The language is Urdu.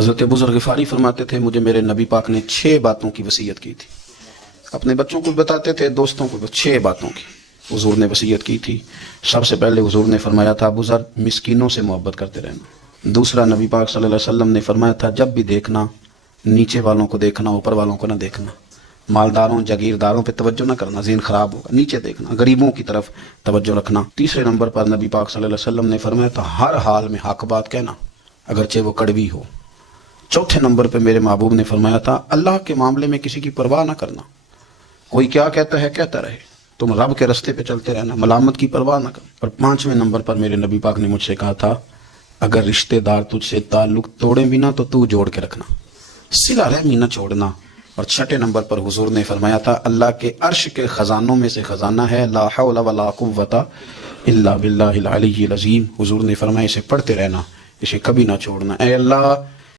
حضرت ابو ذر غفاری فرماتے تھے مجھے میرے نبی پاک نے 6 باتوں کی وصیت کی تھی. اپنے بچوں کو بتاتے تھے، دوستوں کو 6 باتوں کی حضور نے وصیت کی تھی. سب سے پہلے حضور نے فرمایا تھا ابو ذر مسکینوں سے محبت کرتے رہنا. دوسرا نبی پاک صلی اللہ علیہ وسلم نے فرمایا تھا جب بھی دیکھنا نیچے والوں کو دیکھنا، اوپر والوں کو نہ دیکھنا. مالداروں جاگیرداروں پہ توجہ نہ کرنا، ذہن خراب ہوگا. نیچے دیکھنا، غریبوں کی طرف توجہ رکھنا. تیسرے نمبر پر نبی پاک صلی اللہ علیہ وسلم نے فرمایا تھا ہر حال میں حق بات کہنا اگرچہ وہ کڑوی ہو. چوتھے نمبر پہ میرے محبوب نے فرمایا تھا اللہ کے معاملے میں کسی کی پرواہ نہ کرنا. کوئی کیا کہتا ہے کہتا رہے، تم رب کے رستے پہ چلتے رہنا، ملامت کی پرواہ نہ کرنا. اور 5ویں نمبر پر میرے نبی پاک نے مجھ سے کہا تھا اگر رشتہ دار تجھ سے تعلق توڑیں بھی نہ تو جوڑ کے رکھنا، صلہ رحمی نہ چھوڑنا. اور 6 نمبر پر حضور نے فرمایا تھا اللہ کے عرش کے خزانوں میں سے خزانہ ہے لا حول ولا قوت الا باللہ العلی العظیم. حضور نے فرمایا اسے پڑھتے رہنا، اسے کبھی نہ چھوڑنا. اے اللہ